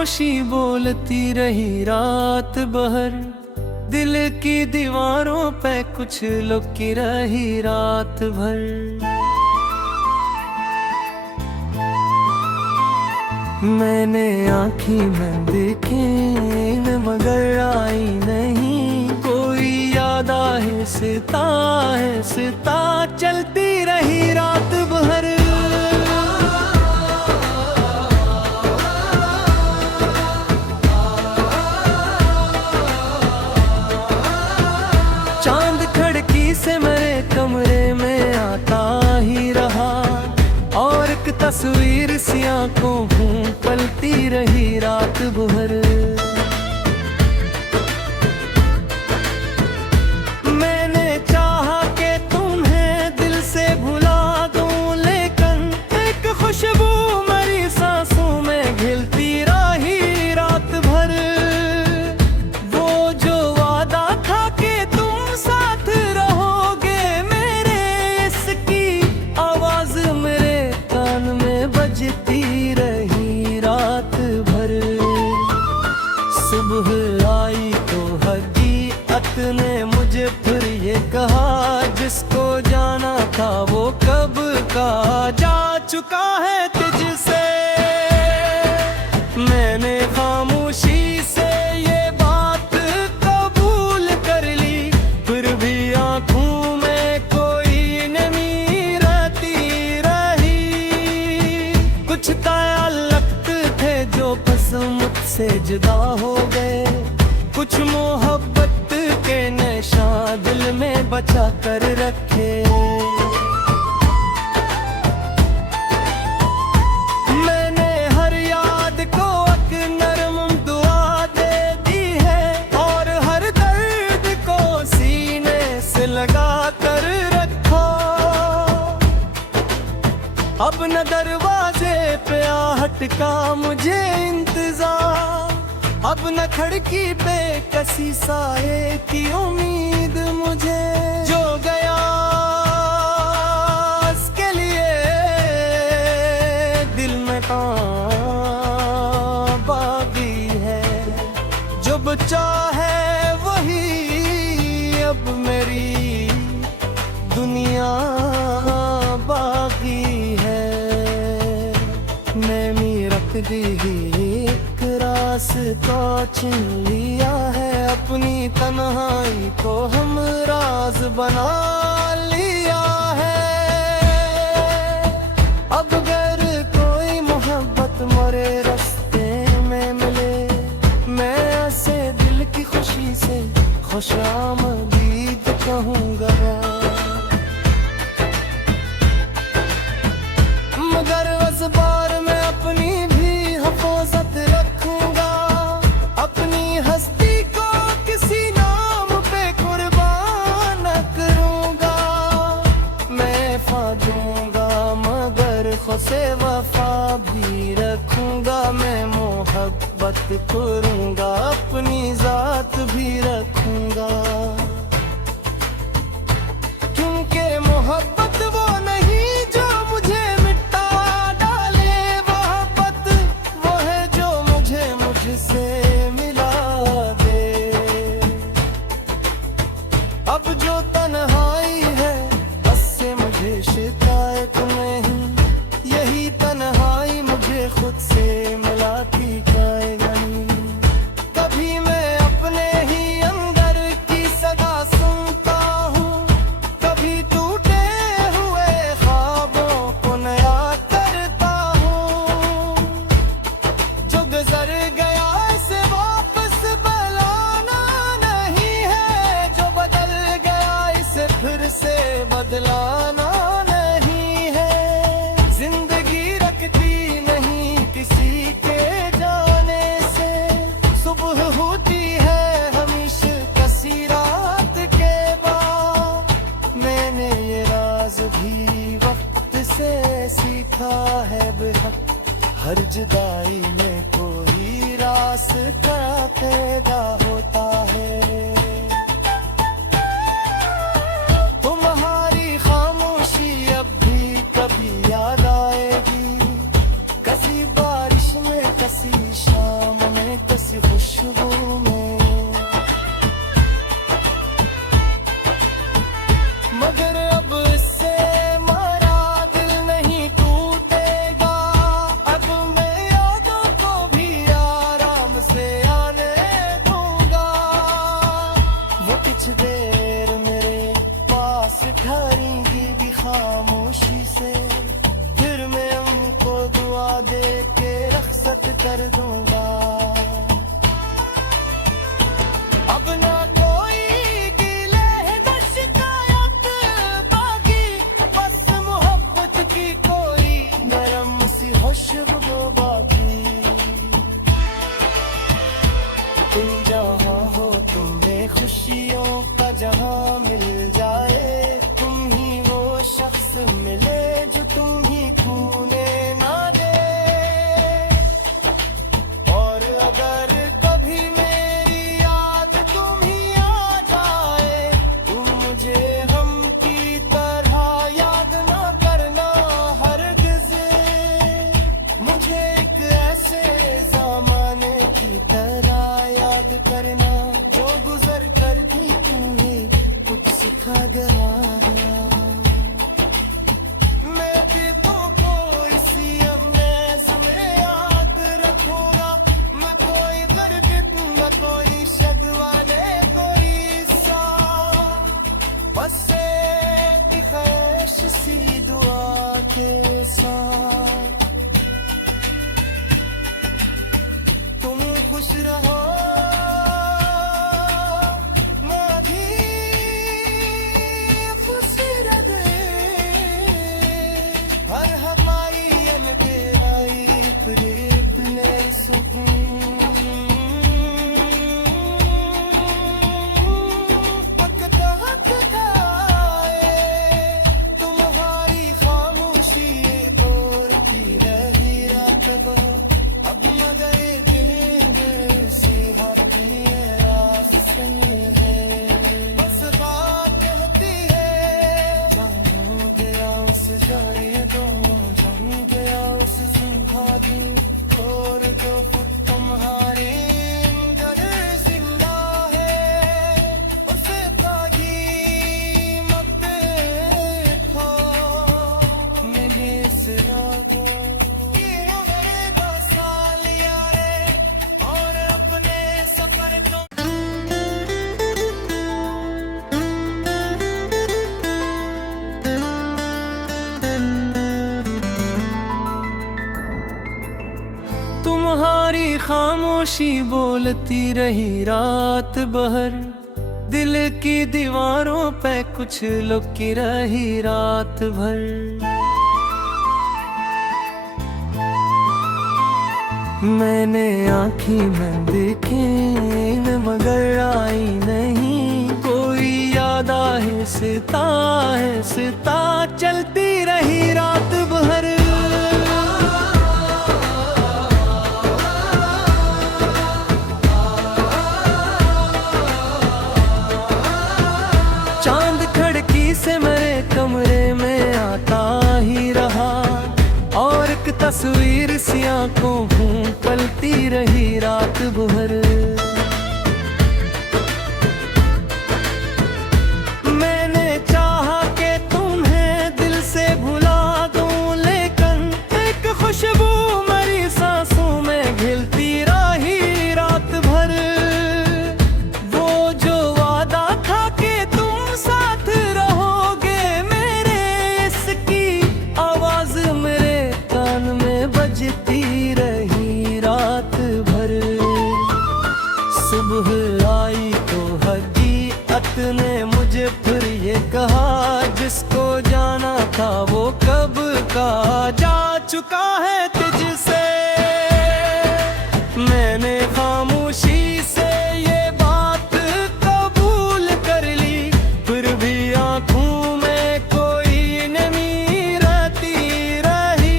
खामोशी बोलती रही रात भर, दिल की दीवारों पे कुछ लुकी रही रात भर। मैंने आँखी में देखे मगर आई नहीं कोई, याद आहिस्ता आहिस्ता चलती रही रात भर। चांद खिड़की से मेरे कमरे में आता ही रहा, और एक तस्वीर सी आंखों में पलती रही रात भर। मैंने चाहा कि तुम्हें दिल से भुला दूं, लेकिन एक खुशबू मेरी सांसों में घिलती रही रात भर। वो जो वादा था कि तुम साथ रहोगे मेरे, इसकी आवाज मेरे कान में बजती रही रात भर। सुबह आई तो हकीकत ने मुझे फिर ये कहा, जिसको जाना था वो कब का जा चुका है तुझसे। मैंने खामोशी से ये बात कबूल कर ली, फिर भी आंखों में कोई नमी रहती रही। कुछ ताल्लुक थे जो बस मुझसे जुदा हो गए, कुछ मोहब्बत के निशान दिल में बचा कर रखे। मैंने हर याद को एक नरम दुआ दे दी है, और हर दर्द को सीने से लगा कर रखा। अब न दरवाजे पे आहट का मुझे इंतजार, अब न खिड़की पे कसी साए की उम्मीद मुझे। जो गया उसके लिए दिल में कहाँ बाकी है, जो बचा है वही अब मेरी दुनिया बाकी है। मैंने रख दी एक रास्ता चुन लिया है, अपनी तन्हाई को हम राज बना लिया है। अब अगर कोई मोहब्बत मरे रास्ते में मिले, मैं ऐसे दिल की खुशी से खुशामदीद कहूँगा। मगर उस बार मैं अपनी भी हिफाजत रखूंगा, अपनी हस्ती को किसी नाम पे कुर्बान न करूंगा। मैं वफा दूंगा मगर खुद से वफा भी रखूंगा। मैं मोहब्बत करूंगा, अपनी जात भी रखूंगा, क्योंकि मोहब्बत वो नहीं जो मुझे मिटा डाले, मोहब्बत वो है जो मुझे मुझसे मिला दे। अब जो तन्हाई है उससे मुझे शिकायत नहीं, यही तन्हाई मुझे खुद से मिलाती जाएगा नहीं। कभी मैं अपने ही अंदर की सदा सुनता हूँ, कभी टूटे हुए ख्वाबों को नया करता हूँ। जो गुजर गया इसे वापस बुलाना नहीं है, जो बदल गया इसे फिर से बदलाना नहीं है। जिंदगी रखती नहीं किसी के जाने से, सुबह होती है हमेशा कसी रात के बाद। मैंने ये राज भी वक्त से सीखा है बेहद, हर जुदाई में कोई रास्ता पैदा होता है। तुम्हारी खामोशी अब भी कभी याद आएगी, कसी बारिश में कसी शाम खुशबू में। मगर अब इससे मरा दिल नहीं टूटेगा, अब मैं यादों को भी आराम से आने दूंगा। वो कुछ देर मेरे पास ठहरेंगी भी खामोशी से, फिर मैं उनको दुआ दे के रख्सत कर दूंगा। अब ना कोई गिले है ना शिकायत बाकी, बस मोहब्बत की कोई नरम सी खुशबू बाकी। तुम जहाँ हो तुम्हें खुशियों का जहाँ मिल जाए, तुम ही वो शख्स मिले जो तुम ही खूने ना दे। और अगर कभी मेरी याद तुम ही आ जाए, तुम मुझे गम की तरह याद ना करना हरगिज़। मुझे एक ऐसे ज़माने की तरह याद करना जो गुजर कर भी तुम्हें कुछ सिखा गया। मैं भी तुमको इसी अमेज़ में याद रखूंगा। मैं कोई गर्द न कोई शगवाने कोई सा, बस एक ख्वाहिश सी दुआ के साथ। तुम खुश रहो मैं भी खुश रहे, हर हमारी अनगहराई प्रीत ने सुकून। पकता खाए तुम्हारी खामोशी और की रही रात वो, अब मगर दिल में से हाथी रास सही है। बस बात कहती है जहाँ गया उस जाए दो, जहाँ गया उस सुहा दो। और जो खुद तुम्हारे अंदर जिंदा है, उसे तागी मत खो मैंने सिरा को। ये मेरे 2 साल यारे और अपने सफर को। तुम्हारी खामोशी बोलती रही रात भर, दिल की दीवारों पे कुछ लुकी रही रात भर। मैंने आँखी में देखे मगर आई नहीं कोई याद। आहिस्ता आहिस्ता चलती रही रात भर। चांद खिड़की से मेरे कमरे में आता ही रहा, और एक तस्वीर सी आंखों में पलती रही रात भर। मैंने चाहा कि तुम्हें दिल से भुला दूं, लेकिन एक खुशबू मेरी सांसों में घिलती रही रात भर। वो जो वादा था कि तुम साथ रहोगे मेरे, इसकी आवाज मेरे कान में बजती रही रात भर। सुबह आई तो हकीकत ने मुझे फिर ये कहा, जिसको जाना था वो कब का जा चुका है तुझसे। मैंने खामोशी से ये बात कबूल कर ली, फिर भी आंखों में कोई नमी रहती रही।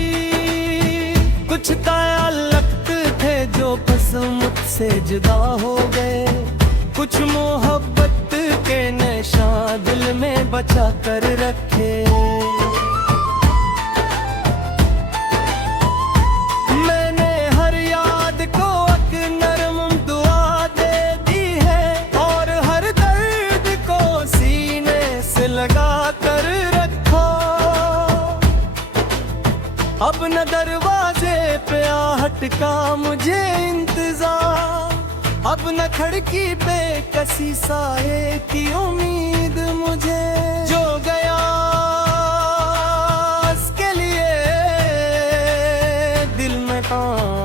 कुछ ताल्लुक थे जो बस मुझसे जुदा हो गए, कुछ मोहब्बत के नशा दिल में बचा कर रखे। मैंने हर याद को एक नरम दुआ का मुझे इंतजार, अब न खिड़की पे कसी साए की उम्मीद मुझे। जो गया उसके लिए दिल में कहाँ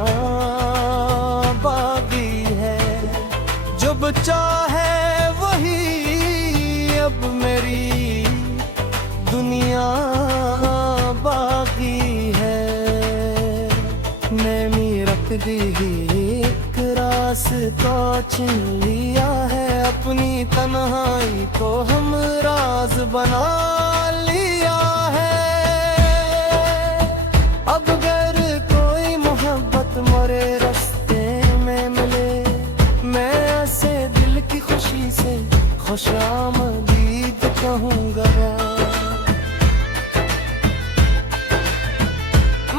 बाकी है, जो बचा है वही अब मेरी दुनिया बाकी है। नैमी रख दी एक रास्ता चुन लिया है, अपनी तन्हाई को हम राज बना लिया है। अब अगर कोई मोहब्बत मरे रास्ते में मिले, मैं ऐसे दिल की खुशी से खुशामदीद कहूँगा।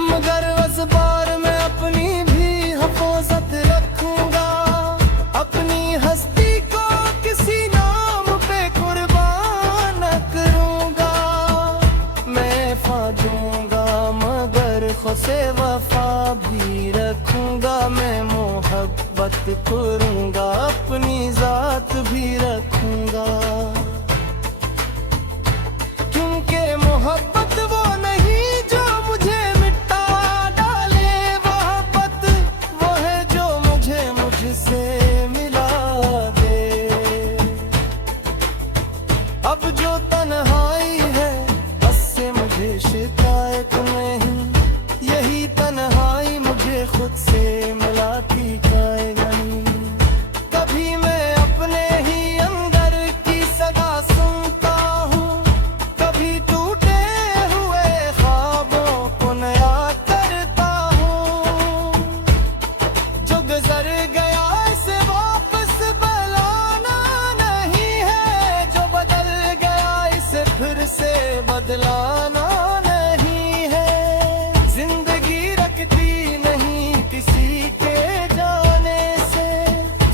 मगर उस बार मैं अपनी भी हिफाजत रखूंगा, अपनी हस्ती को किसी नाम पे कुर्बान करूंगा। मैं वफा दूंगा मगर खुसे वफा भी रखूंगा। मैं मोहब्बत करूंगा, अपनी जात भी रखूंगा, क्योंकि मोहब्बत वो नहीं जो मुझे मिटा डाले, मोहब्बत वो है जो मुझे मुझसे मिला दे। अब जो तन्हाई है उससे मुझे शिकायत नहीं, यही तन्हाई मुझे खुद से मिलाती जाएगा नहीं। कभी मैं अपने ही अंदर की सदा सुनता हूँ, कभी टूटे हुए ख्वाबों को नया करता हूँ। जो गुजर गया इसे वापस बुलाना नहीं है, जो बदल गया इसे फिर से बदलाना नहीं है। जिंदगी रखती नहीं किसी के जाने से,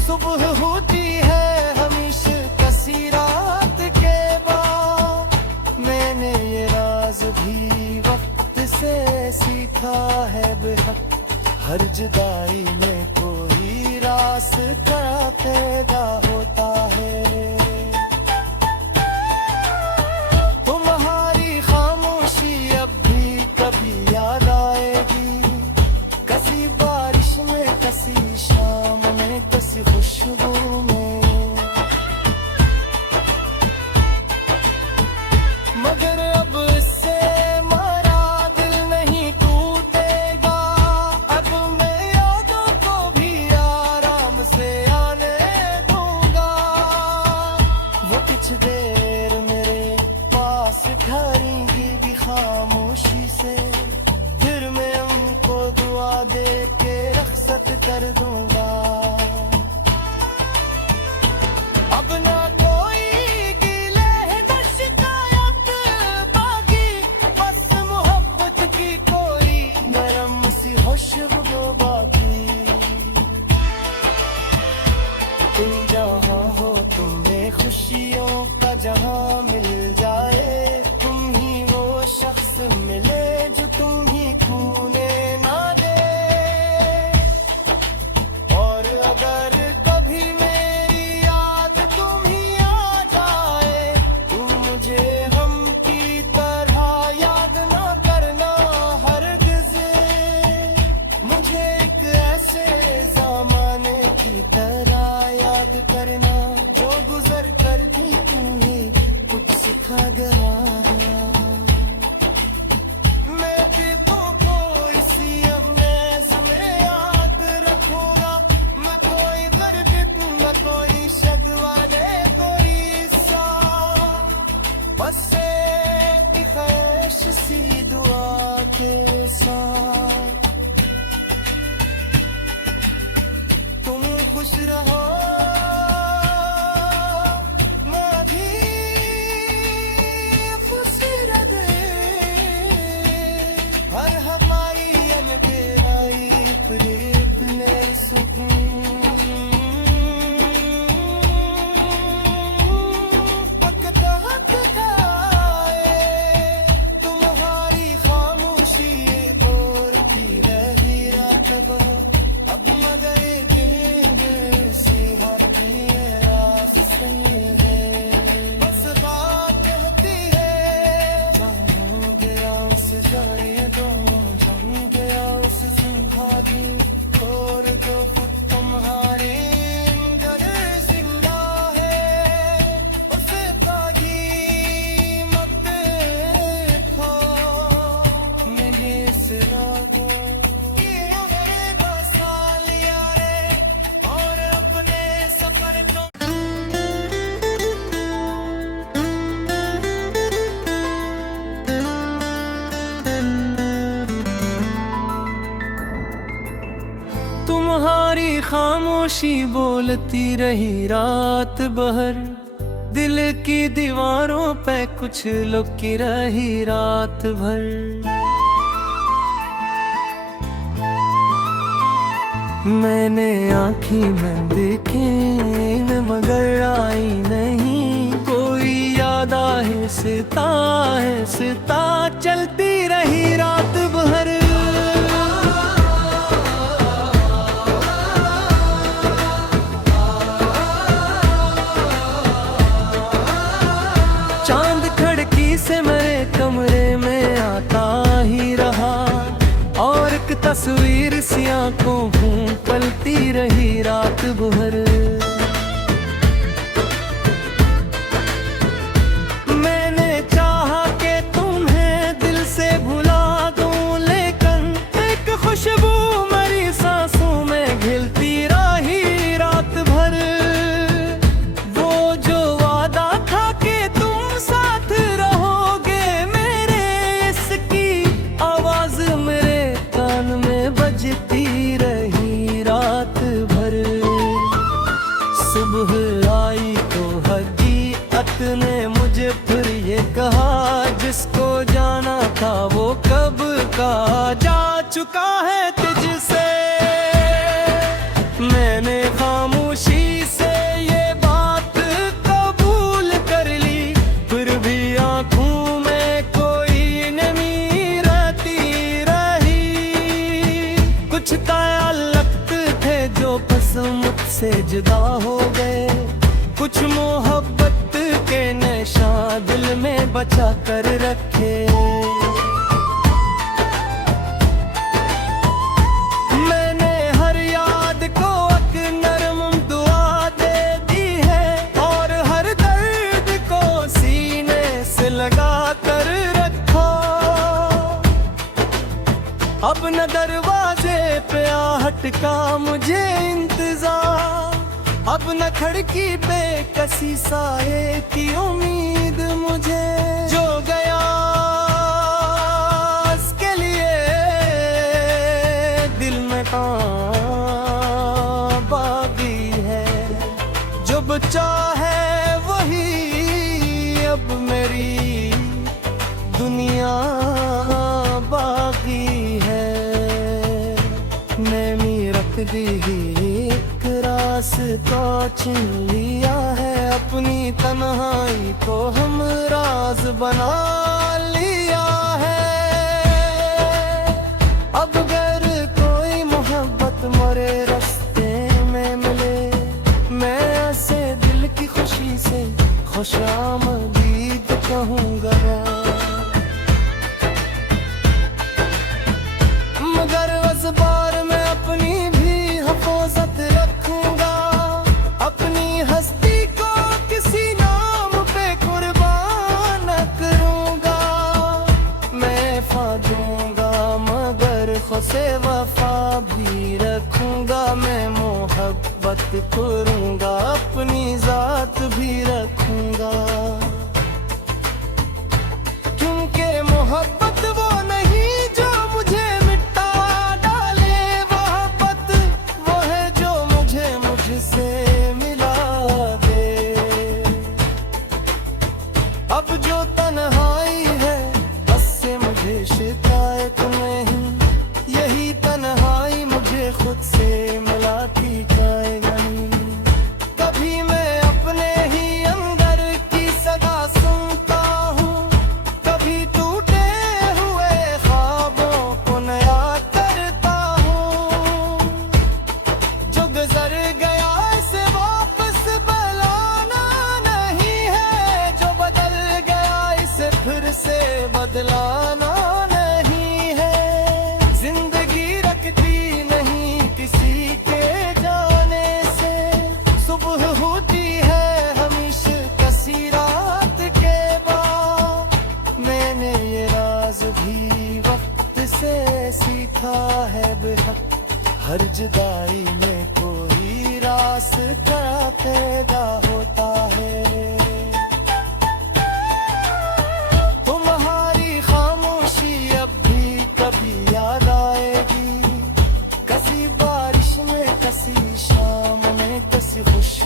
सुबह होती है हमेशा कसी रात के बाद। मैंने ये राज भी वक्त से सीखा है बेहद, हर जुदाई में कोई रास्ता पैदा होता है। तुम्हारी खामोशी अब भी कभी याद आएगी, कसी बारिश में, कसी शाम में, कसी खुशबू में। मगर अब इससे हमारा दिल नहीं टूटेगा, अब मैं यादों को भी आराम से आने दूंगा। वो कुछ देर मेरे पास ठहरेंगी भी खामोशी से, फिर मैं उनको दुआ दे के रख्सत कर दूंगा। अब ना कोई गिले न शिकायत बाकी, बस मोहब्बत की कोई नरम सी खुशबू बाकी। तुम जहाँ हो तुम्हें खुशियों का जहाँ मिल जाए, तुम ही वो शख्स मिले जो तुम ही खूने ना दे। और अगर कभी मेरी याद तुम ही आ जाए, तुम मुझे हम की तरह याद ना करना हरगिज़। मुझे एक ऐसे ज़माने की तरह याद करना, जो गुजर कर भी तुम्हें कुछ सिखा गया। मैं भी तुमको इसी अंदाज़ में याद रखूंगा। मैं कोई गर्द, मैं कोई शगवाने, कोई सा, बस एक ख्वाहिश सी दुआ के साथ। तुम खुश रहो, मैं भी खुश खामोशी बोलती रही रात भर, दिल की दीवारों पे कुछ लुकी रही रात भर। मैंने आँखी में देखे मगर आई नहीं कोई याद, आहिस्ता आहिस्ता चलती रही रात भर। चांद खिड़की से मेरे कमरे में आता ही रहा, और एक तस्वीर सी आंखों में पलती रही रात भर। मैंने चाहा कि तुम्हें दिल से भुला दूं, लेकिन एक खुशबू मेरी सांसों में घिलती रही रात भर। वो जो वादा था कि तुम साथ रहोगे मेरे, इसकी आवाज मेरे कान में बजती रही रात भर। सुबह आई तो हकीकत ने मुझे फिर ये कहा, जिसको जाना था वो कब का जा चुका है तुझसे। मैंने खामोशी से ये बात कबूल कर ली, फिर भी आंखों में कोई नमी रहती रही। कुछ ताल्लुक थे जो बस मुझसे जुदा हो गए, कुछ मोहब्बत के निशान दिल में बचा कर रखे। मैंने हर याद को एक नरम दुआ दे दी है, और हर दर्द को सीने से लगा कर रखा। अब न दरवाजे पे आहट का मुझे इंतजार, अब न खिड़की पे कसी साए की उम्मीद मुझे। जो गया उसके लिए दिल में कहाँ बाकी है, जो बचा है वही अब मेरी दुनिया बाकी है। मैंने रख दी एक रास्ता चुन लिया है, अपनी तन्हाई को हम राज बना लिया है। अब अगर कोई मोहब्बत मरे रास्ते में मिले, मैं ऐसे दिल की खुशी से खुशामदीद कहूँगा। मगर उस बार मैं अपनी भी हिफाजत रखूंगा, अपनी हस्ती को किसी नाम पे कुर्बान करूंगा। मैं वफा दूंगा मगर खुसे वफा भी रखूंगा। मैं मोहब्बत करूंगा, अपनी जात भी रखूंगा, क्योंकि मोहब्बत वो नहीं जो मुझे मिटा डाले, मोहब्बत वो है जो मुझे मुझसे मिला दे। अब जो तन्हाई है उससे मुझे शिकायत नहीं, यही तन्हाई मुझे खुद से मिलाती जाएगा नहीं। कभी मैं अपने ही अंदर की सदा सुनता हूँ, कभी टूटे हुए ख्वाबों को नया करता हूँ। जो गुजर गया इसे वापस बुलाना नहीं है, जो बदल गया इसे फिर से बदलाना नहीं है। जिंदगी रखती नहीं किसी के जाने से, सुबह होती है हमेशा कसी रात के बाद। मैंने ये राज भी वक्त से सीखा है बेहद, हर जुदाई में कोई रास्ता पैदा होता है। तुम्हारी खामोशी अब भी कभी याद आएगी, कसी बारिश में कसी शाम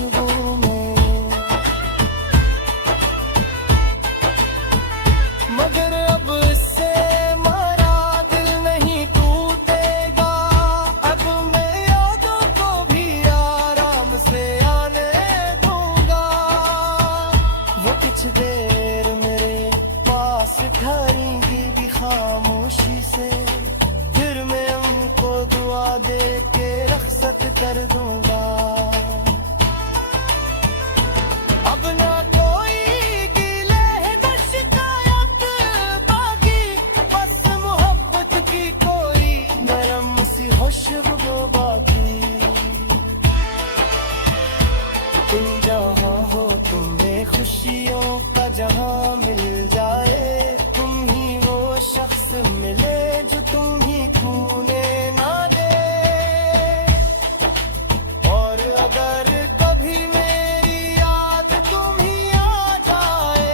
खुशबू में, मगर अब इससे मारा दिल नहीं टूटेगा। अब मैं यादों को भी आराम से आने दूंगा। वो कुछ देर मेरे पास ठहरेंगी भी खामोशी से, फिर मैं उनको दुआ दे के रख्सत कर दूंगा। अब ना कोई गिले है न शिकायत बाकी, बस मोहब्बत की कोई नरम सी खुशबू बाकी। तुम जहाँ हो तुम्हें खुशियों का जहाँ मिल जाए, तुम ही वो शख्स मिले जो तुम ही खूने ना दे। और अगर कभी मेरी याद तुम ही आ जाए,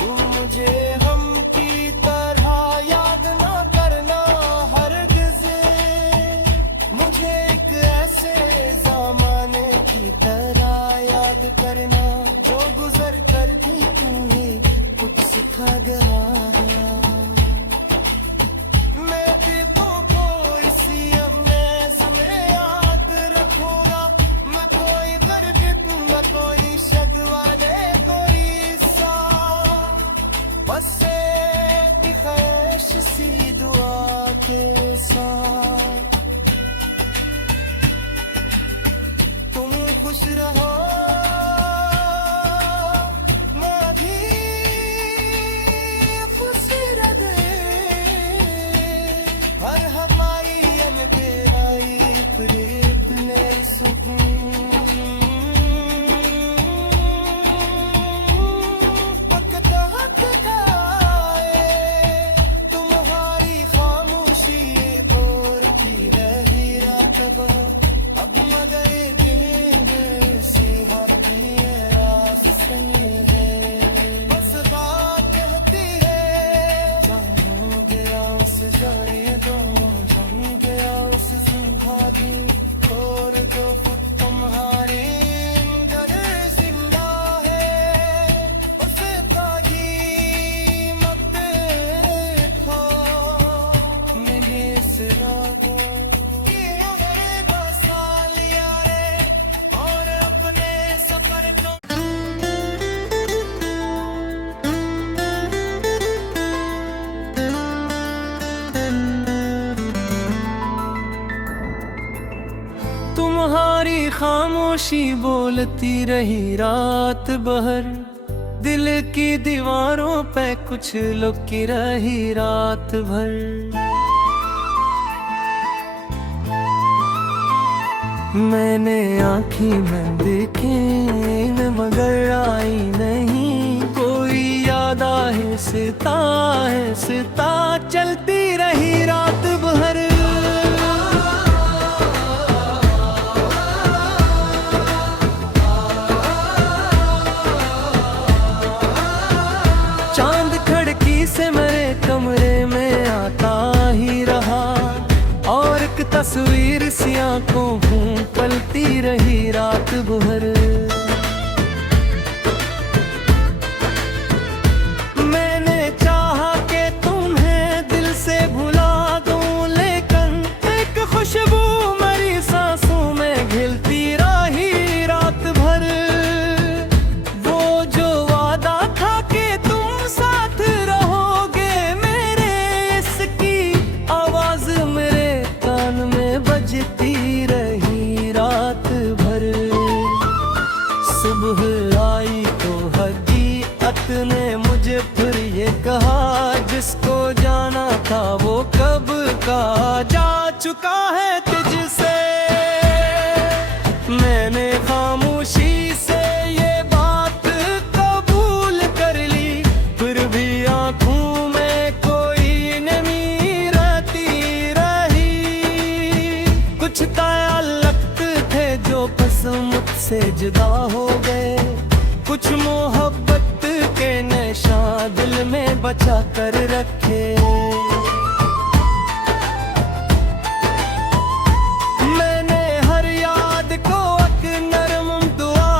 तुम मुझे हम की तरह याद ना करना हरगिज़। मुझे एक ऐसे ज़माने की तरह याद करना जो गुजर कर भी तुम्हें कुछ सिखा गया। मैं भी तुमको इसी अमेज़ में याद रखूंगा। मैं कोई गर्द न कोई शगवाने कोई सा, बस एक ख्वाहिश सी दुआ के साथ। तुम खुश रहो मैं भी खुश रहे, हर हमारी अनगहराई प्रीत ने वक्त हक खाए। तुम्हारी खामोशी और की रही रात अब मगर दिन से बाकी रात सही है। बस बात कहती है जहाँ गया उस जारी दो, जहाँ गया उस सुहा दो। और जो खुद तुम्हारी अंदर जिंदा है, उसे तागी मत खो। मैंने इस रात की उम्र बसा लिया रे, और अपने सफर को तुम्हारी खामोशी बोलती रही रात भर, दिल की दीवारों पे कुछ लुकी रही रात भर। मैंने आँखी में देखे मगर आई नहीं कोई याद। आहिस्ता आहिस्ता चलती रही रात भर। चांद खिड़की से मेरे कमरे में आता ही रहा, और एक तस्वीर सी आंखों में पलती रही रात भर। मैंने चाहा कि तुम्हें दिल से भुला दूं, लेकिन एक खुशबू मेरी सांसों में घिलती रही रात भर। वो जो वादा था कि तुम साथ रहोगे मेरे, इसकी आवाज मेरे कान में बजती रही रात भर। सुबह आई तो हकीकत ने मुझे फिर ये कहा, जिसको जाना था वो कब का जा चुका है तुझसे। मैंने खामोशी से ये बात कबूल कर ली, फिर भी आंखों में कोई नमी रहती रही। कुछ ताल्लुक थे जो बस मुझसे जुदा हो गए, कुछ मोहब्बत के नशा दिल में बचा कर रखे। मैंने हर याद को एक नरम दुआ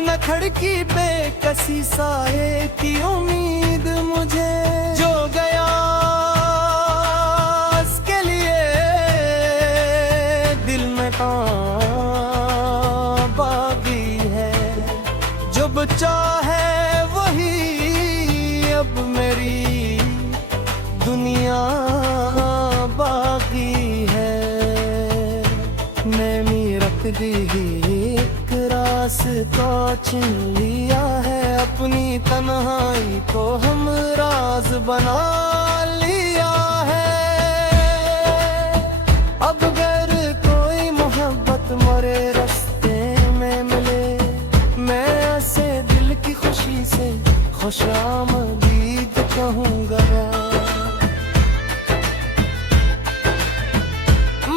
न खिड़की पे कसी साए की उम्मीद मुझे। जो गया उसके लिए दिल में बागी है, जो बचा है वही अब मेरी दुनिया बाकी है। मैं रख दी एक रास्ता चुन लिया है, अपनी तन्हाई को हम राज बना लिया है। अब अगर कोई मोहब्बत मरे रास्ते में मिले, मैं ऐसे दिल की खुशी से खुशामदीद कहूँगा।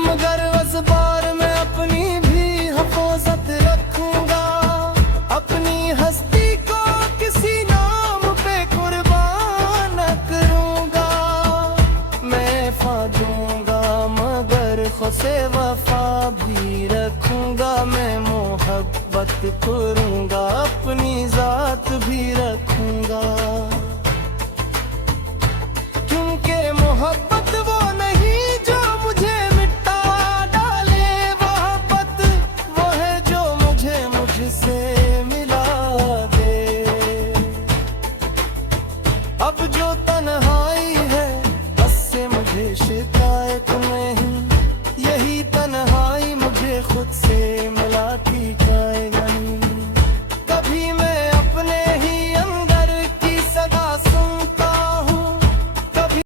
मगर उस बार मैं अपनी भी हिफाजत रखूंगा, अपनी हस्ती को किसी नाम पे कुर्बान करूंगा। मैं वफा दूंगा मगर खुद से वफा भी रखूंगा। मैं मोहब्बत करूंगा, अपनी जात भी रखूंगा, क्योंकि मोहब्बत वो नहीं जो मुझे मिटा डाले, मोहब्बत वो है जो मुझे मुझसे मिला दे। अब जो तन्हाई है उससे मुझे शिकायत नहीं, यही तन्हाई मुझे खुद से